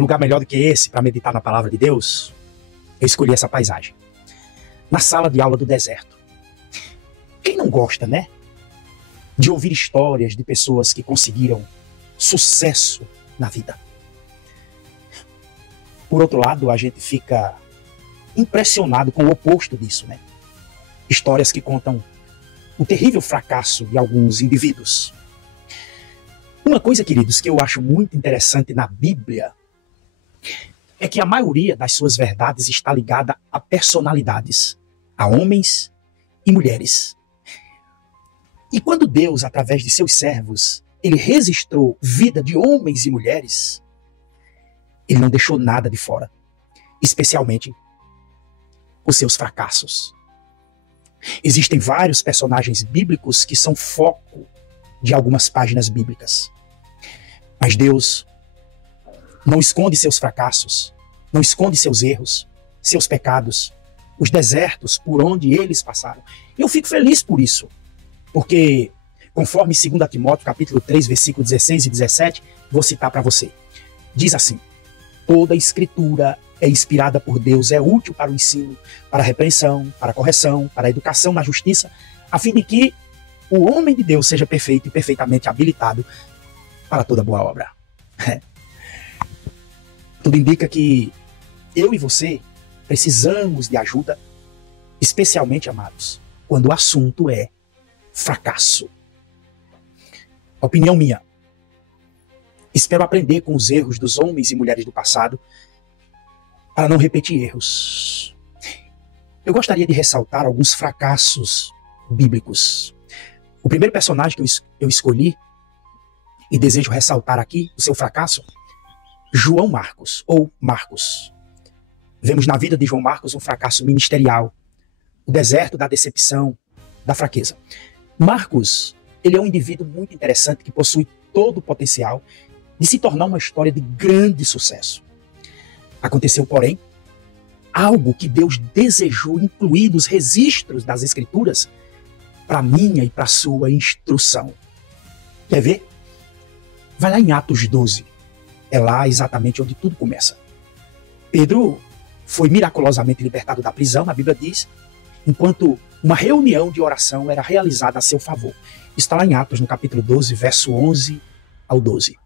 lugar melhor do que esse para meditar na palavra de Deus, eu escolhi essa paisagem. Na sala de aula do deserto. Quem não gosta, né? De ouvir histórias de pessoas que conseguiram sucesso na vida. Por outro lado, a gente fica impressionado com o oposto disso, né? Histórias que contam o terrível fracasso de alguns indivíduos. Uma coisa, queridos, que eu acho muito interessante na Bíblia é que a maioria das suas verdades está ligada a personalidades, a homens e mulheres. E quando Deus, através de seus servos, ele registrou vida de homens e mulheres, ele não deixou nada de fora, especialmente os seus fracassos. Existem vários personagens bíblicos que são foco de algumas páginas bíblicas. Mas Deus não esconde seus fracassos, não esconde seus erros, seus pecados, os desertos por onde eles passaram. E eu fico feliz por isso, porque conforme 2 Timóteo capítulo 3, versículo 16 e 17, vou citar para você. Diz assim: toda escritura é inspirada por Deus, é útil para o ensino, para a repreensão, para a correção, para a educação na justiça, a fim de que o homem de Deus seja perfeito e perfeitamente habilitado para toda boa obra. Tudo indica que eu e você precisamos de ajuda, especialmente, amados, quando o assunto é fracasso. Opinião minha. Espero aprender com os erros dos homens e mulheres do passado para não repetir erros. Eu gostaria de ressaltar alguns fracassos bíblicos. O primeiro personagem que eu escolhi e desejo ressaltar aqui o seu fracasso, João Marcos, ou Marcos. Vemos na vida de João Marcos um fracasso ministerial, o deserto da decepção, da fraqueza. Marcos, ele é um indivíduo muito interessante que possui todo o potencial de se tornar uma história de grande sucesso. Aconteceu, porém, algo que Deus desejou incluir nos registros das Escrituras para minha e para sua instrução. Quer ver? Vai lá em Atos 12. É lá exatamente onde tudo começa. Pedro foi miraculosamente libertado da prisão, a Bíblia diz, enquanto uma reunião de oração era realizada a seu favor. Está lá em Atos, no capítulo 12, verso 11 ao 12.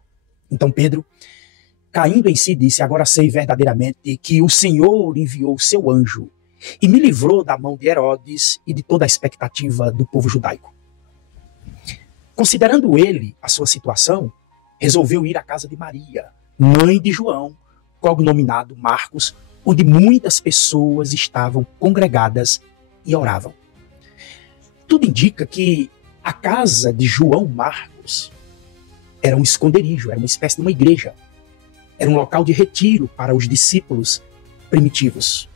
Então Pedro, caindo em si, disse: agora sei verdadeiramente que o Senhor enviou o seu anjo e me livrou da mão de Herodes e de toda a expectativa do povo judaico. Considerando ele a sua situação, resolveu ir à casa de Maria, mãe de João, cognominado Marcos, onde muitas pessoas estavam congregadas e oravam. Tudo indica que a casa de João Marcos era um esconderijo, era uma espécie de uma igreja. Era um local de retiro para os discípulos primitivos.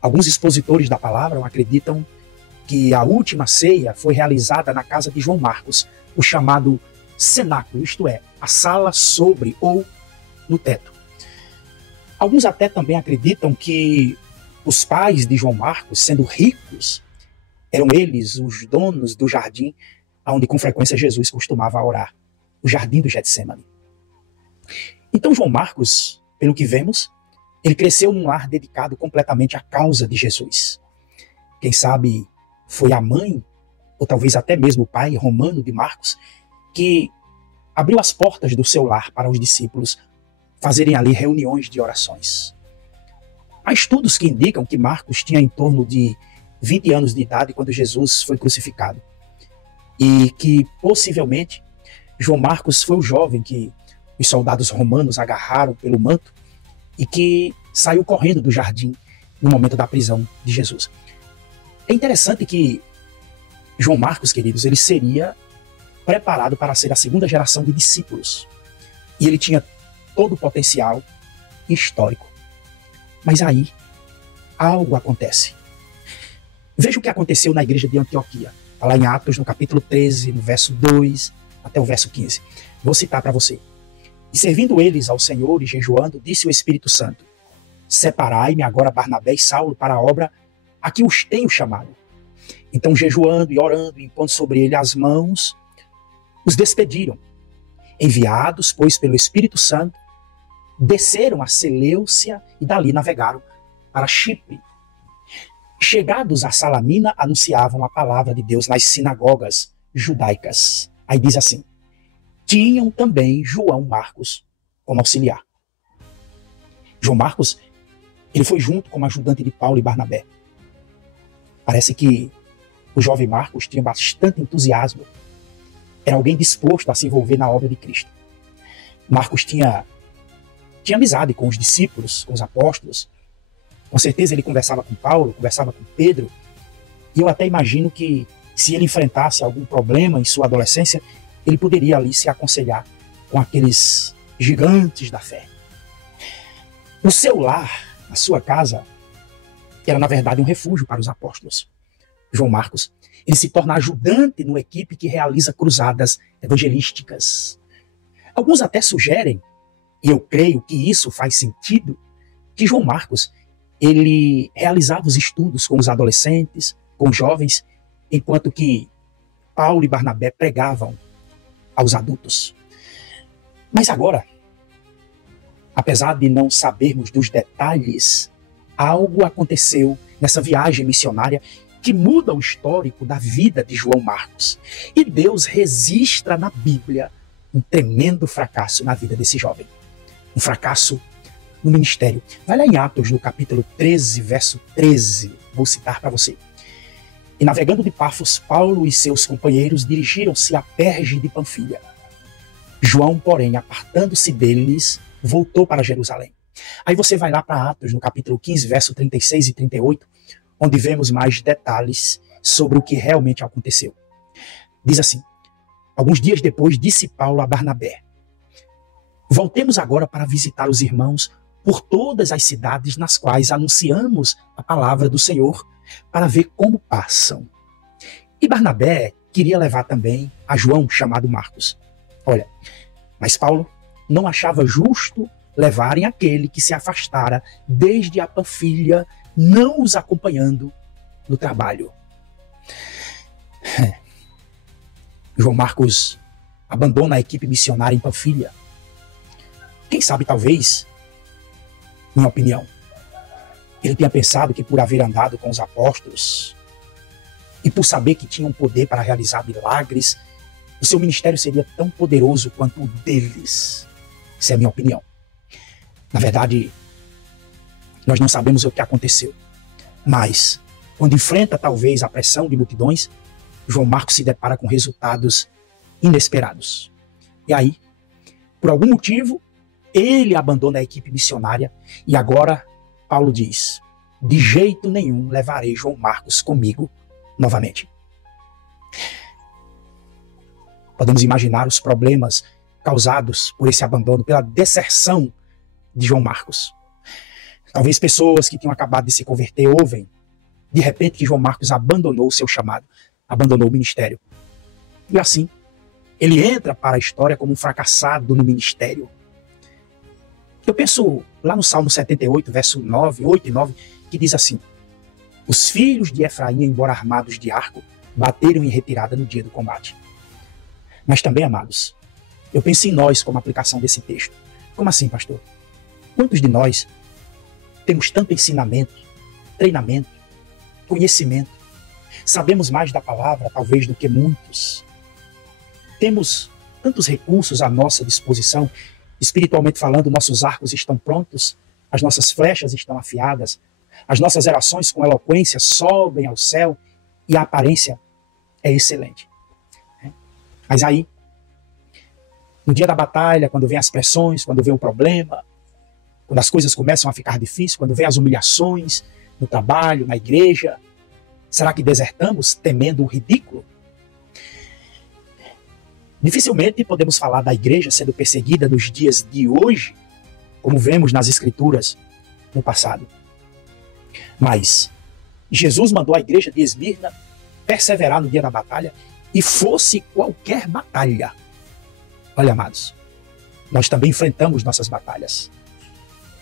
Alguns expositores da palavra acreditam que a última ceia foi realizada na casa de João Marcos, o chamado cenáculo, isto é, a sala sobre ou no teto. Alguns até também acreditam que os pais de João Marcos, sendo ricos, eram eles os donos do jardim onde com frequência Jesus costumava orar, o jardim do Getsêmani. Então João Marcos, pelo que vemos, ele cresceu num lar dedicado completamente à causa de Jesus. Quem sabe foi a mãe, ou talvez até mesmo o pai romano de Marcos, que abriu as portas do seu lar para os discípulos fazerem ali reuniões de orações. Há estudos que indicam que Marcos tinha em torno de 20 anos de idade quando Jesus foi crucificado. E que, possivelmente, João Marcos foi o jovem que os soldados romanos agarraram pelo manto e que saiu correndo do jardim no momento da prisão de Jesus. É interessante que João Marcos, queridos, ele seria preparado para ser a segunda geração de discípulos. E ele tinha todo o potencial histórico. Mas aí, algo acontece. Veja o que aconteceu na igreja de Antioquia. Está lá em Atos, no capítulo 13, no verso 2 até o verso 15. Vou citar para você. E servindo eles ao Senhor e jejuando, disse o Espírito Santo: separai-me agora Barnabé e Saulo para a obra a que os tenho chamado. Então, jejuando e orando, impondo sobre ele as mãos, os despediram. Enviados, pois, pelo Espírito Santo, desceram a Seleucia e dali navegaram para Chipre. Chegados a Salamina, anunciavam a palavra de Deus nas sinagogas judaicas. Aí diz assim: tinham também João Marcos como auxiliar. João Marcos, ele foi junto como ajudante de Paulo e Barnabé. Parece que o jovem Marcos tinha bastante entusiasmo. Era alguém disposto a se envolver na obra de Cristo. Marcos tinha amizade com os discípulos, com os apóstolos. Com certeza ele conversava com Paulo, conversava com Pedro. E eu até imagino que se ele enfrentasse algum problema em sua adolescência, ele poderia ali se aconselhar com aqueles gigantes da fé. O seu lar, a sua casa, era na verdade um refúgio para os apóstolos. João Marcos, ele se torna ajudante numa equipe que realiza cruzadas evangelísticas. Alguns até sugerem, e eu creio que isso faz sentido, que João Marcos, ele realizava os estudos com os adolescentes, com os jovens, enquanto que Paulo e Barnabé pregavam aos adultos. Mas agora, apesar de não sabermos dos detalhes, algo aconteceu nessa viagem missionária que muda o histórico da vida de João Marcos. E Deus registra na Bíblia um tremendo fracasso na vida desse jovem. Um fracasso no ministério. Vai lá em Atos, no capítulo 13, verso 13. Vou citar para você. E navegando de Pafos, Paulo e seus companheiros dirigiram-se a Perge de Panfilha. João, porém, apartando-se deles, voltou para Jerusalém. Aí você vai lá para Atos, no capítulo 15, verso 36 e 38, onde vemos mais detalhes sobre o que realmente aconteceu. Diz assim: alguns dias depois, disse Paulo a Barnabé: voltemos agora para visitar os irmãos por todas as cidades nas quais anunciamos a palavra do Senhor, para ver como passam. E Barnabé queria levar também a João, chamado Marcos. Olha, mas Paulo não achava justo levarem aquele que se afastara desde a Panfilha, não os acompanhando no trabalho. João Marcos abandona a equipe missionária em Panfilha. Quem sabe, talvez, minha opinião, ele tinha pensado que por haver andado com os apóstolos e por saber que tinham poder para realizar milagres, o seu ministério seria tão poderoso quanto o deles. Essa é a minha opinião. Na verdade, nós não sabemos o que aconteceu. Mas, quando enfrenta talvez a pressão de multidões, João Marcos se depara com resultados inesperados. E aí, por algum motivo, ele abandona a equipe missionária e agora Paulo diz: de jeito nenhum levarei João Marcos comigo novamente. Podemos imaginar os problemas causados por esse abandono, pela deserção de João Marcos. Talvez pessoas que tinham acabado de se converter ouvem, de repente, que João Marcos abandonou o seu chamado, abandonou o ministério. E assim, ele entra para a história como um fracassado no ministério. Eu penso lá no Salmo 78, verso 9, 8 e 9, que diz assim: os filhos de Efraim, embora armados de arco, bateram em retirada no dia do combate. Mas também, amados, eu penso em nós como aplicação desse texto. Como assim, pastor? Quantos de nós temos tanto ensinamento, treinamento, conhecimento, sabemos mais da palavra, talvez, do que muitos? Temos tantos recursos à nossa disposição, espiritualmente falando, nossos arcos estão prontos, as nossas flechas estão afiadas, as nossas orações com eloquência sobem ao céu e a aparência é excelente. Mas aí, no dia da batalha, quando vem as pressões, quando vem o problema, quando as coisas começam a ficar difíceis, quando vem as humilhações no trabalho, na igreja, será que desertamos temendo o ridículo? Dificilmente podemos falar da igreja sendo perseguida nos dias de hoje, como vemos nas escrituras no passado. Mas Jesus mandou a igreja de Esmirna perseverar no dia da batalha, e fosse qualquer batalha. Olha, amados, nós também enfrentamos nossas batalhas.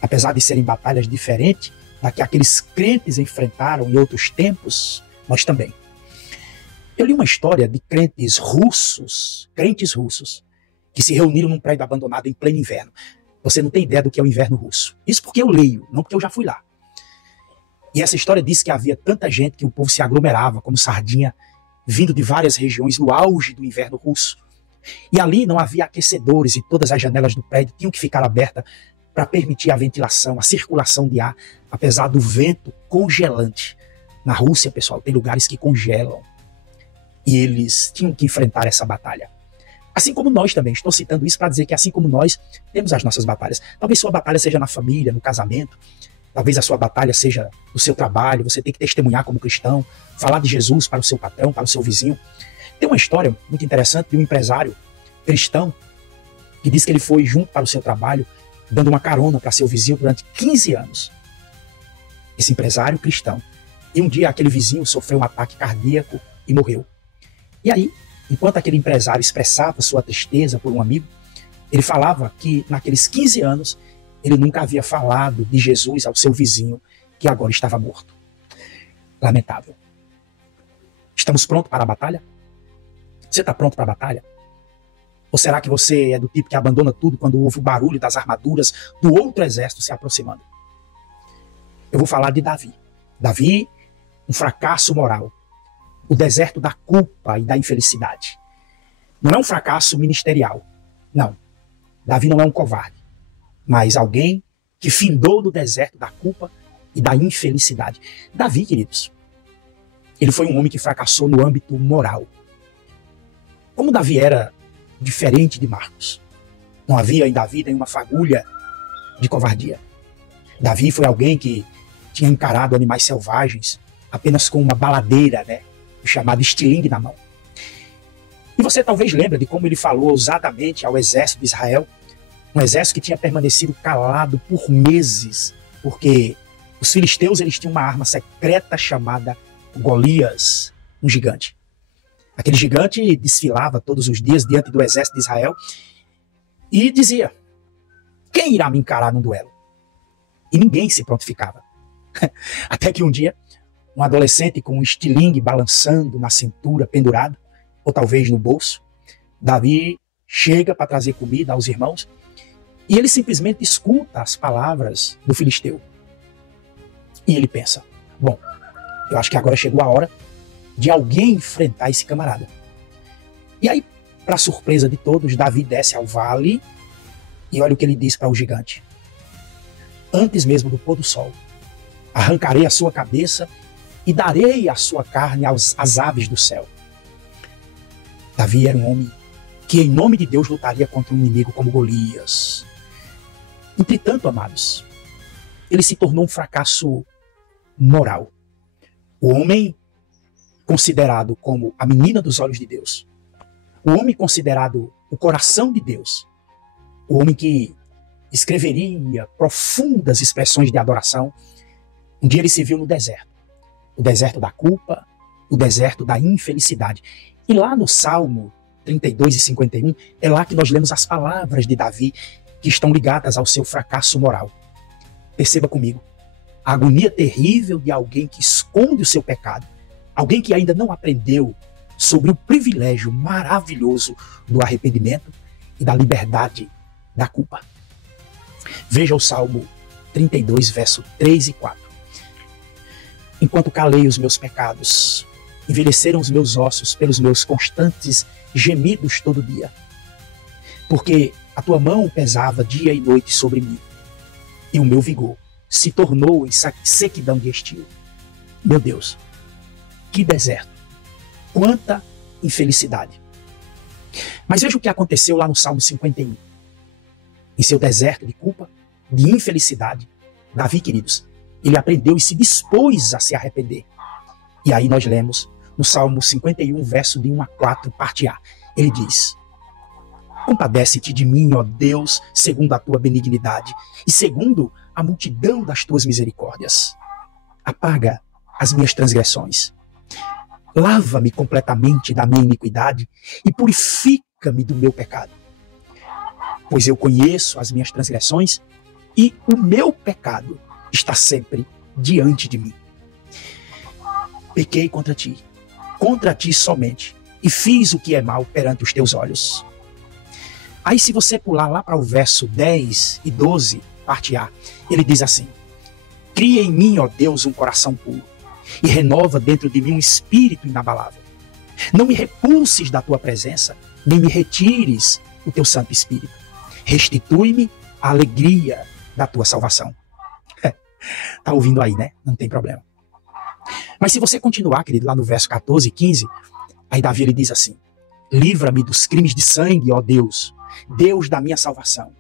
Apesar de serem batalhas diferentes da que aqueles crentes enfrentaram em outros tempos, nós também. Eu li uma história de crentes russos, que se reuniram num prédio abandonado em pleno inverno. Você não tem ideia do que é o inverno russo. Isso porque eu leio, não porque eu já fui lá. E essa história diz que havia tanta gente que o povo se aglomerava como sardinha, vindo de várias regiões no auge do inverno russo. E ali não havia aquecedores e todas as janelas do prédio tinham que ficar abertas para permitir a ventilação, a circulação de ar, apesar do vento congelante. Na Rússia, pessoal, tem lugares que congelam. E eles tinham que enfrentar essa batalha. Assim como nós também. Estou citando isso para dizer que assim como nós, temos as nossas batalhas. Talvez sua batalha seja na família, no casamento. Talvez a sua batalha seja no seu trabalho. Você tem que testemunhar como cristão, falar de Jesus para o seu patrão, para o seu vizinho. Tem uma história muito interessante de um empresário cristão que diz que ele foi junto para o seu trabalho, dando uma carona para seu vizinho durante 15 anos. Esse empresário cristão. E um dia aquele vizinho sofreu um ataque cardíaco e morreu. E aí, enquanto aquele empresário expressava sua tristeza por um amigo, ele falava que naqueles 15 anos ele nunca havia falado de Jesus ao seu vizinho que agora estava morto. Lamentável. Estamos prontos para a batalha? Você está pronto para a batalha? Ou será que você é do tipo que abandona tudo quando ouve o barulho das armaduras do outro exército se aproximando? Eu vou falar de Davi. Davi, um fracasso moral. O deserto da culpa e da infelicidade. Não é um fracasso ministerial. Não. Davi não é um covarde. Mas alguém que findou no deserto da culpa e da infelicidade. Davi, queridos, ele foi um homem que fracassou no âmbito moral. Como Davi era diferente de Marcos. Não havia em Davi nenhuma fagulha de covardia. Davi foi alguém que tinha encarado animais selvagens apenas com uma baladeira, o chamado estilingue na mão. E você talvez lembre de como ele falou ousadamente ao exército de Israel, um exército que tinha permanecido calado por meses, porque os filisteus eles tinham uma arma secreta chamada Golias, um gigante. Aquele gigante desfilava todos os dias diante do exército de Israel e dizia: quem irá me encarar num duelo? E ninguém se prontificava. Até que um dia, um adolescente com um estilingue balançando na cintura, pendurado, ou talvez no bolso, Davi chega para trazer comida aos irmãos e ele simplesmente escuta as palavras do filisteu. E ele pensa: bom, eu acho que agora chegou a hora de alguém enfrentar esse camarada. E aí, para surpresa de todos, Davi desce ao vale e olha o que ele diz para o gigante: antes mesmo do pôr do sol, arrancarei a sua cabeça e darei a sua carne às aves do céu. Davi era um homem que em nome de Deus lutaria contra um inimigo como Golias. Entretanto, amados, ele se tornou um fracasso moral. O homem considerado como a menina dos olhos de Deus, o homem considerado o coração de Deus, o homem que escreveria profundas expressões de adoração, um dia ele se viu no deserto. O deserto da culpa, o deserto da infelicidade. E lá no Salmo 32 e 51, é lá que nós lemos as palavras de Davi que estão ligadas ao seu fracasso moral. Perceba comigo, a agonia terrível de alguém que esconde o seu pecado, alguém que ainda não aprendeu sobre o privilégio maravilhoso do arrependimento e da liberdade da culpa. Veja o Salmo 32, verso 3 e 4. Enquanto calei os meus pecados, envelheceram os meus ossos pelos meus constantes gemidos todo dia. Porque a tua mão pesava dia e noite sobre mim, e o meu vigor se tornou em sequidão de estio. Meu Deus, que deserto, quanta infelicidade. Mas veja o que aconteceu lá no Salmo 51. Em seu deserto de culpa, de infelicidade, Davi, queridos, ele aprendeu e se dispôs a se arrepender. E aí nós lemos no Salmo 51, verso de 1 a 4, parte A. Ele diz: compadece-te de mim, ó Deus, segundo a tua benignidade e segundo a multidão das tuas misericórdias. Apaga as minhas transgressões. Lava-me completamente da minha iniquidade e purifica-me do meu pecado. Pois eu conheço as minhas transgressões e o meu pecado está sempre diante de mim. Pequei contra ti somente, e fiz o que é mal perante os teus olhos. Aí se você pular lá para o verso 10 e 12, parte A, ele diz assim: cria em mim, ó Deus, um coração puro, e renova dentro de mim um espírito inabalável. Não me repulses da tua presença, nem me retires o teu Santo Espírito. Restitui-me a alegria da tua salvação. Tá ouvindo aí, né? Não tem problema. Mas se você continuar, querido, lá no verso 14 e 15, aí Davi ele diz assim: livra-me dos crimes de sangue, ó Deus, Deus da minha salvação,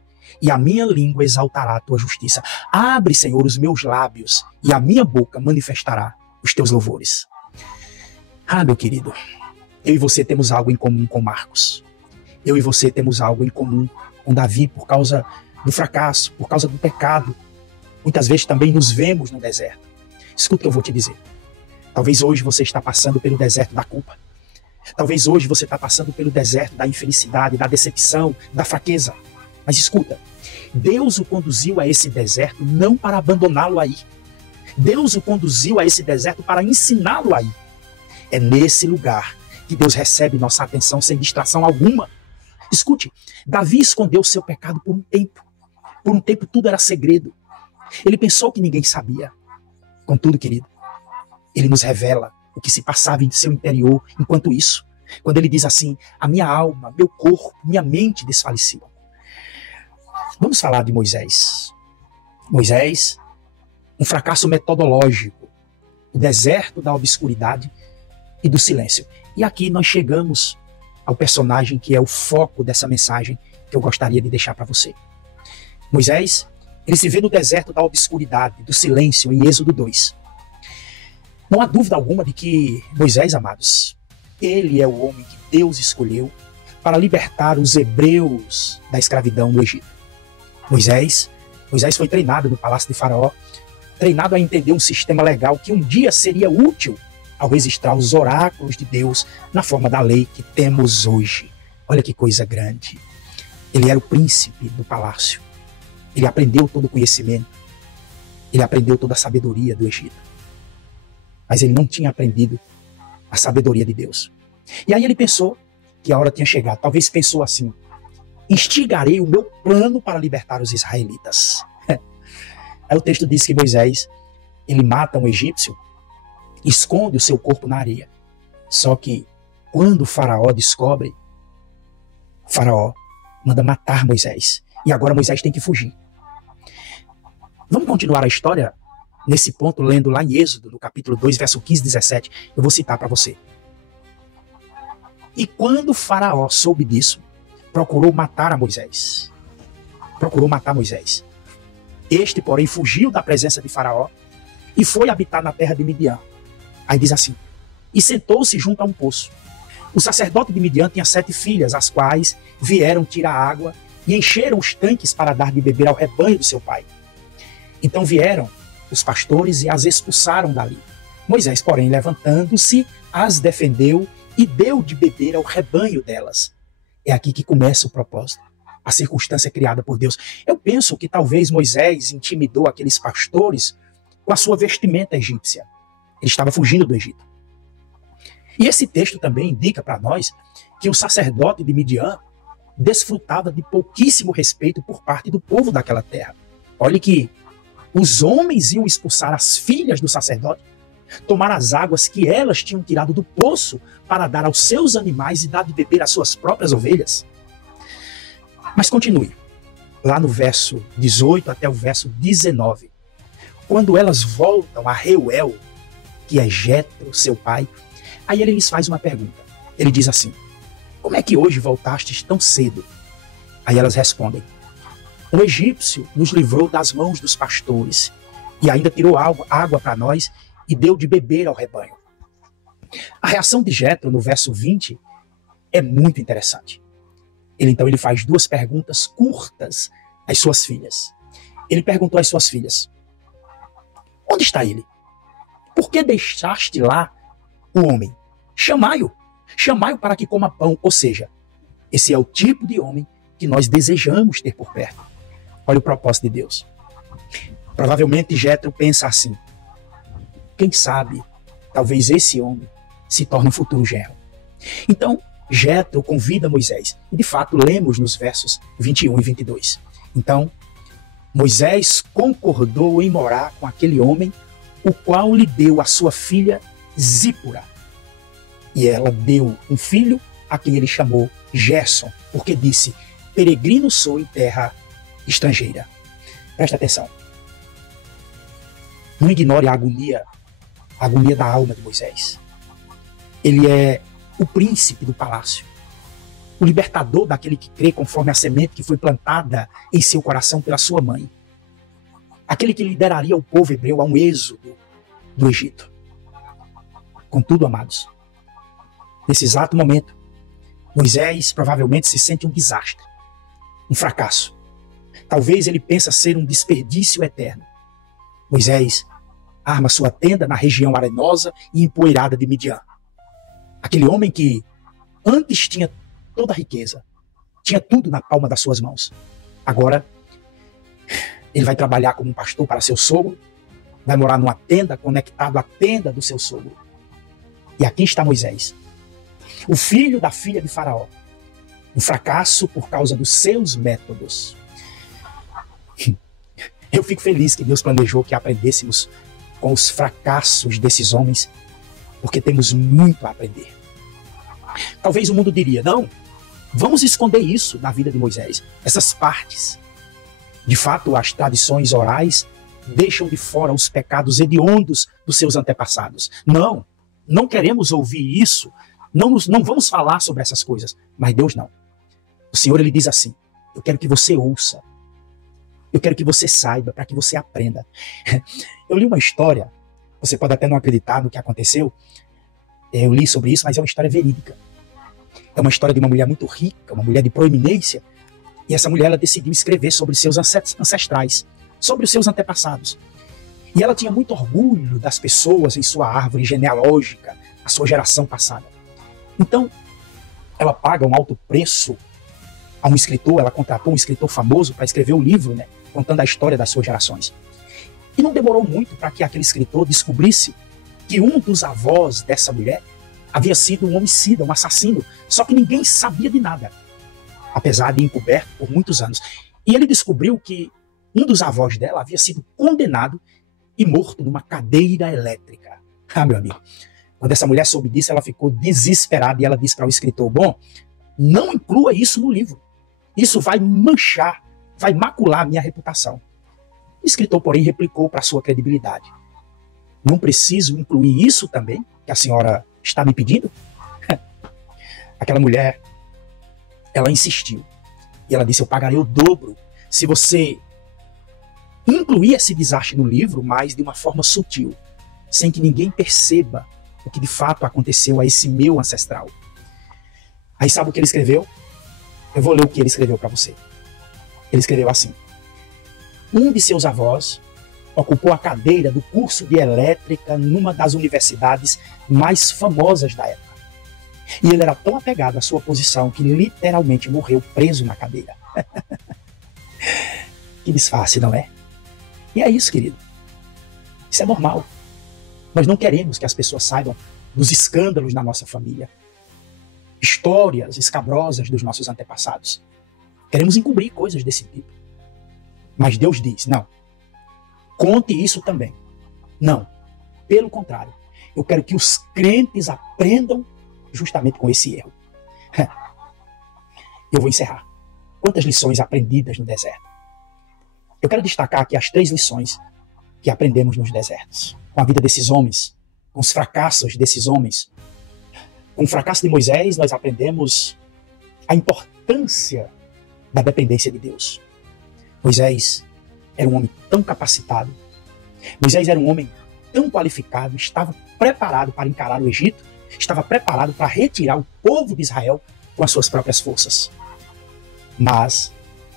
e a minha língua exaltará a tua justiça. Abre, Senhor, os meus lábios, e a minha boca manifestará os teus louvores. Ah, meu querido, eu e você temos algo em comum com Marcos. Eu e você temos algo em comum com Davi por causa do fracasso, por causa do pecado. Muitas vezes também nos vemos no deserto. Escuta o que eu vou te dizer. Talvez hoje você está passando pelo deserto da culpa. Talvez hoje você está passando pelo deserto da infelicidade, da decepção, da fraqueza. Mas escuta, Deus o conduziu a esse deserto não para abandoná-lo aí. Deus o conduziu a esse deserto para ensiná-lo aí. É nesse lugar que Deus recebe nossa atenção sem distração alguma. Escute, Davi escondeu seu pecado por um tempo. Por um tempo tudo era segredo. Ele pensou que ninguém sabia. Contudo, querido, ele nos revela o que se passava em seu interior enquanto isso. Quando ele diz assim: a minha alma, meu corpo, minha mente desfaleciam. Vamos falar de Moisés. Moisés, um fracasso metodológico, o deserto da obscuridade e do silêncio. E aqui nós chegamos ao personagem que é o foco dessa mensagem que eu gostaria de deixar para você. Moisés, ele se vê no deserto da obscuridade, do silêncio, em Êxodo 2. Não há dúvida alguma de que Moisés, amados, ele é o homem que Deus escolheu para libertar os hebreus da escravidão no Egito. Moisés foi treinado no palácio de Faraó, treinado a entender um sistema legal que um dia seria útil ao registrar os oráculos de Deus na forma da lei que temos hoje. Olha que coisa grande. Ele era o príncipe do palácio. Ele aprendeu todo o conhecimento. Ele aprendeu toda a sabedoria do Egito. Mas ele não tinha aprendido a sabedoria de Deus. E aí ele pensou que a hora tinha chegado. Talvez pensou assim: instigarei o meu plano para libertar os israelitas. Aí o texto diz que Moisés, ele mata um egípcio, esconde o seu corpo na areia. Só que quando o faraó descobre, o faraó manda matar Moisés. E agora Moisés tem que fugir. Vamos continuar a história nesse ponto, lendo lá em Êxodo, no capítulo 2, verso 15 e 17. Eu vou citar para você. E quando o faraó soube disso, procurou matar Moisés. Este, porém, fugiu da presença de Faraó e foi habitar na terra de Midian. Aí diz assim: e sentou-se junto a um poço. O sacerdote de Midian tinha 7 filhas, as quais vieram tirar água e encheram os tanques para dar de beber ao rebanho do seu pai. Então vieram os pastores e as expulsaram dali. Moisés, porém, levantando-se, as defendeu e deu de beber ao rebanho delas. É aqui que começa o propósito, a circunstância criada por Deus. Eu penso que talvez Moisés intimidou aqueles pastores com a sua vestimenta egípcia. Ele estava fugindo do Egito. E esse texto também indica para nós que o sacerdote de Midian desfrutava de pouquíssimo respeito por parte do povo daquela terra. Olhe que os homens iam expulsar as filhas do sacerdote, tomar as águas que elas tinham tirado do poço para dar aos seus animais e dar de beber às suas próprias ovelhas. Mas continue. Lá no verso 18 até o verso 19. Quando elas voltam a Reuel, que é Jetro, seu pai, aí ele lhes faz uma pergunta. Ele diz assim: como é que hoje voltastes tão cedo? Aí elas respondem: um egípcio nos livrou das mãos dos pastores e ainda tirou água para nós e deu de beber ao rebanho. A reação de Jetro no verso 20 é muito interessante. Ele faz 2 perguntas curtas às suas filhas. Ele perguntou às suas filhas: onde está ele? Por que deixaste lá o homem? Chamai-o para que coma pão. Ou seja, esse é o tipo de homem que nós desejamos ter por perto. Olha o propósito de Deus. Provavelmente Jetro pensa assim: quem sabe, talvez esse homem se torne um futuro genro. Então, Jetro convida Moisés. E de fato lemos nos versos 21 e 22. Então, Moisés concordou em morar com aquele homem, o qual lhe deu a sua filha Zípora. E ela deu um filho a quem ele chamou Gerson, porque disse: peregrino sou em terra estrangeira. Presta atenção. Não ignore a agonia da alma de Moisés. Ele é o príncipe do palácio, o libertador daquele que crê conforme a semente que foi plantada em seu coração pela sua mãe, aquele que lideraria o povo hebreu a um êxodo do Egito. Contudo, amados, nesse exato momento, Moisés provavelmente se sente um desastre, um fracasso. Talvez ele pensa ser um desperdício eterno. Moisés arma sua tenda na região arenosa e empoeirada de Midian. Aquele homem que antes tinha toda a riqueza, tinha tudo na palma das suas mãos. Agora, ele vai trabalhar como um pastor para seu sogro, vai morar numa tenda conectado à tenda do seu sogro. E aqui está Moisés, o filho da filha de Faraó. Um fracasso por causa dos seus métodos. Eu fico feliz que Deus planejou que aprendêssemos com os fracassos desses homens, porque temos muito a aprender. Talvez o mundo diria: não, vamos esconder isso da vida de Moisés, essas partes. De fato, as tradições orais deixam de fora os pecados hediondos dos seus antepassados. Não, não queremos ouvir isso, não vamos falar sobre essas coisas. Mas Deus não. O Senhor, ele diz assim: eu quero que você ouça, eu quero que você saiba, para que você aprenda. Eu li uma história, você pode até não acreditar no que aconteceu, eu li sobre isso, mas é uma história verídica. É uma história de uma mulher muito rica, uma mulher de proeminência, e essa mulher ela decidiu escrever sobre seus ancestrais, sobre os seus antepassados. E ela tinha muito orgulho das pessoas em sua árvore genealógica, a sua geração passada. Então, ela paga um alto preço a um escritor, ela contratou um escritor famoso para escrever o livro, né, contando a história das suas gerações. E não demorou muito para que aquele escritor descobrisse que um dos avós dessa mulher havia sido um homicida, um assassino, só que ninguém sabia de nada, apesar de encoberto por muitos anos. E ele descobriu que um dos avós dela havia sido condenado e morto numa cadeira elétrica. Ah, meu amigo, quando essa mulher soube disso, ela ficou desesperada e ela disse para o escritor: bom, não inclua isso no livro. Isso vai manchar, vai macular a minha reputação. O escritor, porém, replicou para sua credibilidade: não preciso incluir isso também, que a senhora está me pedindo? Aquela mulher, ela insistiu. E ela disse: eu pagarei o dobro se você incluir esse desastre no livro, mas de uma forma sutil, sem que ninguém perceba o que de fato aconteceu a esse meu ancestral. Aí sabe o que ele escreveu? Eu vou ler o que ele escreveu para você. Ele escreveu assim: um de seus avós ocupou a cadeira do curso de elétrica numa das universidades mais famosas da época. E ele era tão apegado à sua posição que literalmente morreu preso na cadeira. Que disfarce, não é? E é isso, querido. Isso é normal. Nós não queremos que as pessoas saibam dos escândalos na nossa família, histórias escabrosas dos nossos antepassados. Queremos encobrir coisas desse tipo. Mas Deus diz: não, conte isso também. Não, pelo contrário, eu quero que os crentes aprendam justamente com esse erro. Eu vou encerrar. Quantas lições aprendidas no deserto? Eu quero destacar aqui as 3 lições que aprendemos nos desertos, com a vida desses homens, com os fracassos desses homens. Com o fracasso de Moisés, nós aprendemos a importância da dependência de Deus. Moisés era um homem tão capacitado, Moisés era um homem tão qualificado, estava preparado para encarar o Egito, estava preparado para retirar o povo de Israel com as suas próprias forças. Mas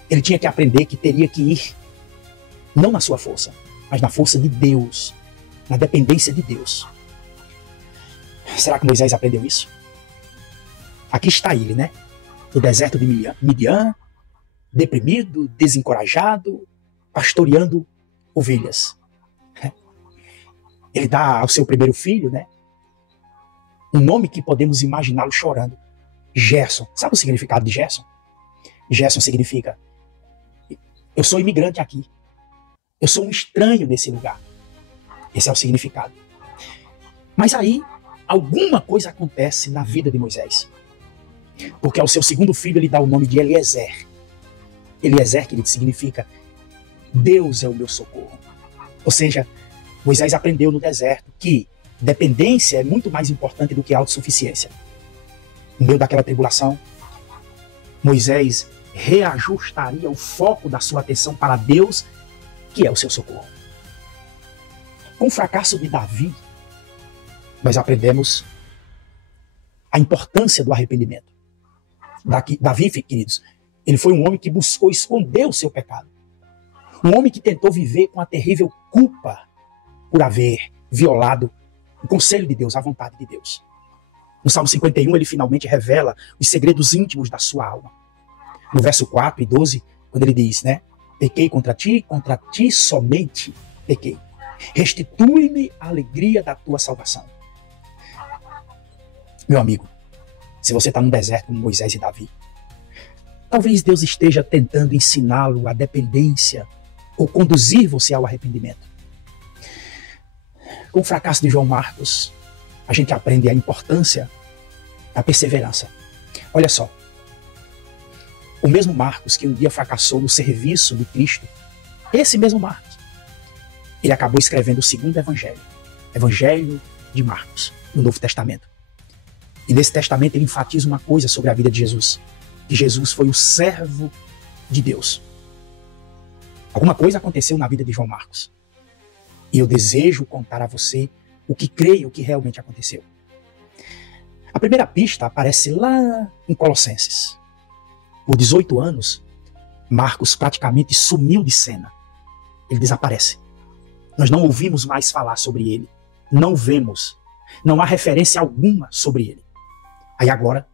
ele tinha que aprender que teria que ir não na sua força, mas na força de Deus, na dependência de Deus. Será que Moisés aprendeu isso? Aqui está ele, né? No deserto de Midian, deprimido, desencorajado, pastoreando ovelhas. Ele dá ao seu primeiro filho, né, um nome que podemos imaginá-lo chorando. Gerson. Sabe o significado de Gerson? Gerson significa: eu sou imigrante aqui. Eu sou um estranho nesse lugar. Esse é o significado. Mas aí, alguma coisa acontece na vida de Moisés. Porque ao seu segundo filho ele dá o nome de Eliezer. Eliezer, que significa Deus é o meu socorro. Ou seja, Moisés aprendeu no deserto que dependência é muito mais importante do que autossuficiência. No meio daquela tribulação, Moisés reajustaria o foco da sua atenção para Deus, que é o seu socorro. Com o fracasso de Davi, nós aprendemos a importância do arrependimento. Davi, queridos, ele foi um homem que buscou esconder o seu pecado. Um homem que tentou viver com a terrível culpa por haver violado o conselho de Deus, a vontade de Deus. No Salmo 51, ele finalmente revela os segredos íntimos da sua alma. No verso 4 e 12, quando ele diz, pequei contra ti somente pequei. Restitui-me a alegria da tua salvação. Meu amigo, se você está num deserto como Moisés e Davi, talvez Deus esteja tentando ensiná-lo a dependência ou conduzir você ao arrependimento. Com o fracasso de João Marcos, a gente aprende a importância da perseverança. Olha só, o mesmo Marcos que um dia fracassou no serviço de Cristo, esse mesmo Marcos, ele acabou escrevendo o segundo evangelho, Evangelho de Marcos, no Novo Testamento. E nesse testamento ele enfatiza uma coisa sobre a vida de Jesus, que Jesus foi o servo de Deus. Alguma coisa aconteceu na vida de João Marcos. E eu desejo contar a você o que creio que realmente aconteceu. A primeira pista aparece lá em Colossenses. Por 18 anos, Marcos praticamente sumiu de cena. Ele desaparece. Nós não ouvimos mais falar sobre ele. Não vemos. Não há referência alguma sobre ele. Aí agora,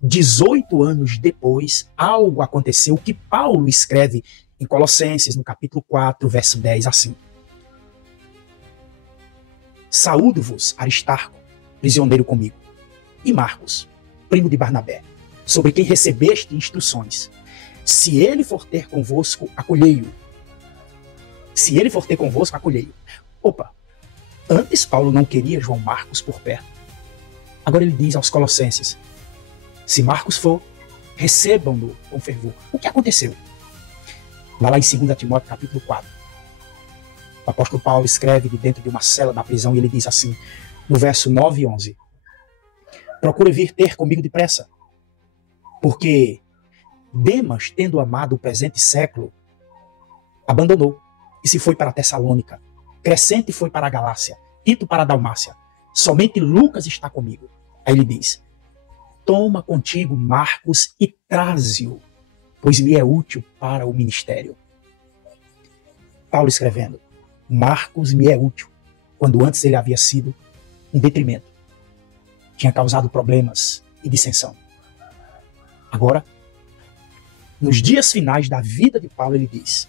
18 anos depois, algo aconteceu que Paulo escreve em Colossenses, no capítulo 4, verso 10, assim. Saúdo-vos, Aristarco, prisioneiro comigo, e Marcos, primo de Barnabé, sobre quem recebeste instruções. Se ele for ter convosco, acolhei-o. Se ele for ter convosco, acolhei-o. Opa, antes Paulo não queria João Marcos por perto. Agora ele diz aos Colossenses, se Marcos for, recebam-no com fervor. O que aconteceu? Vai lá em 2 Timóteo capítulo 4. O apóstolo Paulo escreve de dentro de uma cela da prisão e ele diz assim, no verso 9 e 11. Procura vir ter comigo depressa, porque Demas, tendo amado o presente século, abandonou e se foi para a Tessalônica. Crescente foi para a Galácia, Tito para a Dalmácia. Somente Lucas está comigo. Aí ele diz, toma contigo Marcos e traze-o, pois me é útil para o ministério. Paulo escrevendo, Marcos me é útil, quando antes ele havia sido um detrimento. Tinha causado problemas e dissensão. Agora, nos dias finais da vida de Paulo, ele diz,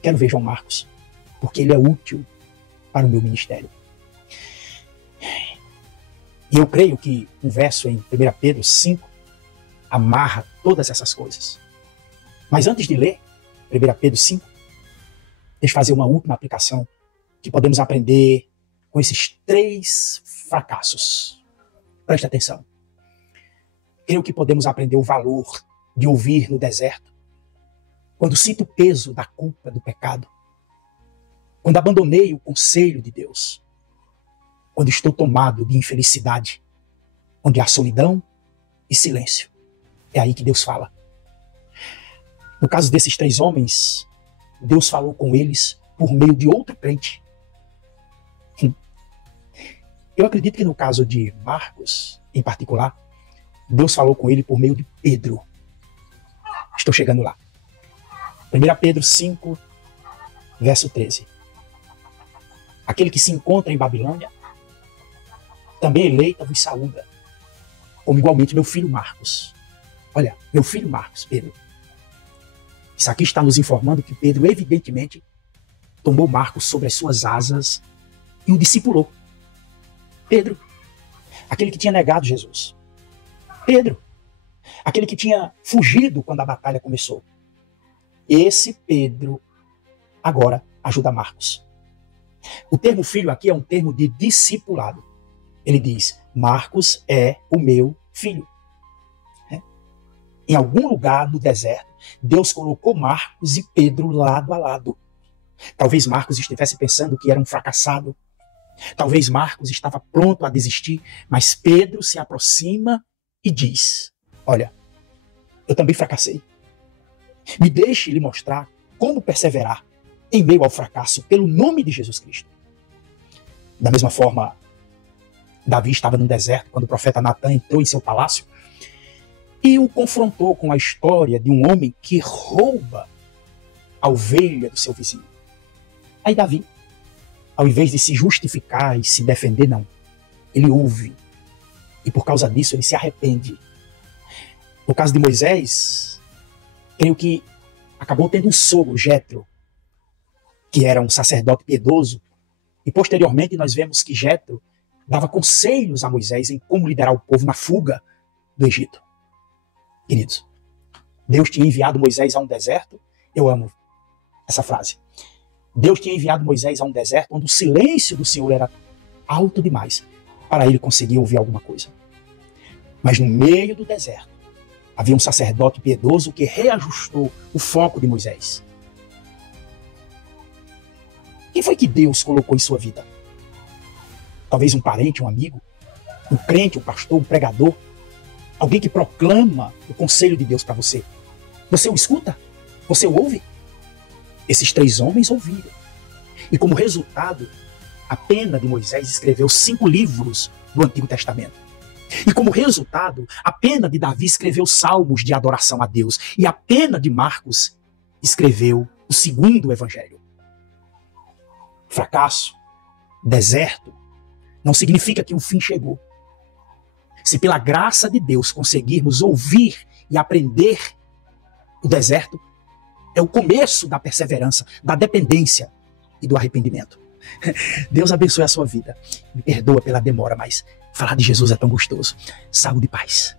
quero ver João Marcos, porque ele é útil para o meu ministério. E eu creio que um verso em 1 Pedro 5 amarra todas essas coisas. Mas antes de ler 1 Pedro 5, deixa eu fazer uma última aplicação que podemos aprender com esses 3 fracassos. Preste atenção. Creio que podemos aprender o valor de ouvir no deserto, quando sinto o peso da culpa do pecado, quando abandonei o conselho de Deus, quando estou tomado de infelicidade, onde há solidão e silêncio. É aí que Deus fala. No caso desses 3 homens, Deus falou com eles por meio de outro crente. Eu acredito que no caso de Marcos, em particular, Deus falou com ele por meio de Pedro. Estou chegando lá. 1 Pedro 5, verso 13. Aquele que se encontra em Babilônia, também eleita vos saúda, como igualmente meu filho Marcos. Olha, meu filho Marcos, Pedro. Isso aqui está nos informando que Pedro, evidentemente, tomou Marcos sobre as suas asas e o discipulou. Pedro, aquele que tinha negado Jesus. Pedro, aquele que tinha fugido quando a batalha começou. Esse Pedro agora ajuda Marcos. O termo filho aqui é um termo de discipulado. Ele diz: Marcos é o meu filho. Em algum lugar no deserto, Deus colocou Marcos e Pedro lado a lado. Talvez Marcos estivesse pensando que era um fracassado. Talvez Marcos estava pronto a desistir, mas Pedro se aproxima e diz: olha, eu também fracassei. Me deixe lhe mostrar como perseverar em meio ao fracasso pelo nome de Jesus Cristo. Da mesma forma, Davi estava no deserto quando o profeta Natan entrou em seu palácio e o confrontou com a história de um homem que rouba a ovelha do seu vizinho. Aí Davi, ao invés de se justificar e se defender, não. Ele ouve. E por causa disso ele se arrepende. No caso de Moisés, creio que acabou tendo um sogro, Jetro, que era um sacerdote piedoso. E posteriormente nós vemos que Jetro dava conselhos a Moisés em como liderar o povo na fuga do Egito. Queridos, Deus tinha enviado Moisés a um deserto. Eu amo essa frase. Deus tinha enviado Moisés a um deserto onde o silêncio do Senhor era alto demais para ele conseguir ouvir alguma coisa. Mas no meio do deserto havia um sacerdote piedoso que reajustou o foco de Moisés. Quem foi que Deus colocou em sua vida? Talvez um parente, um amigo, um crente, um pastor, um pregador, alguém que proclama o conselho de Deus para você. Você o escuta? Você o ouve? Esses 3 homens ouviram. E como resultado, a pena de Moisés escreveu 5 livros do Antigo Testamento. E como resultado, a pena de Davi escreveu salmos de adoração a Deus. E a pena de Marcos escreveu o 2º Evangelho. Fracasso, deserto, não significa que o fim chegou. Se pela graça de Deus conseguirmos ouvir e aprender, o deserto é o começo da perseverança, da dependência e do arrependimento. Deus abençoe a sua vida. Me perdoa pela demora, mas falar de Jesus é tão gostoso. Saúde e paz.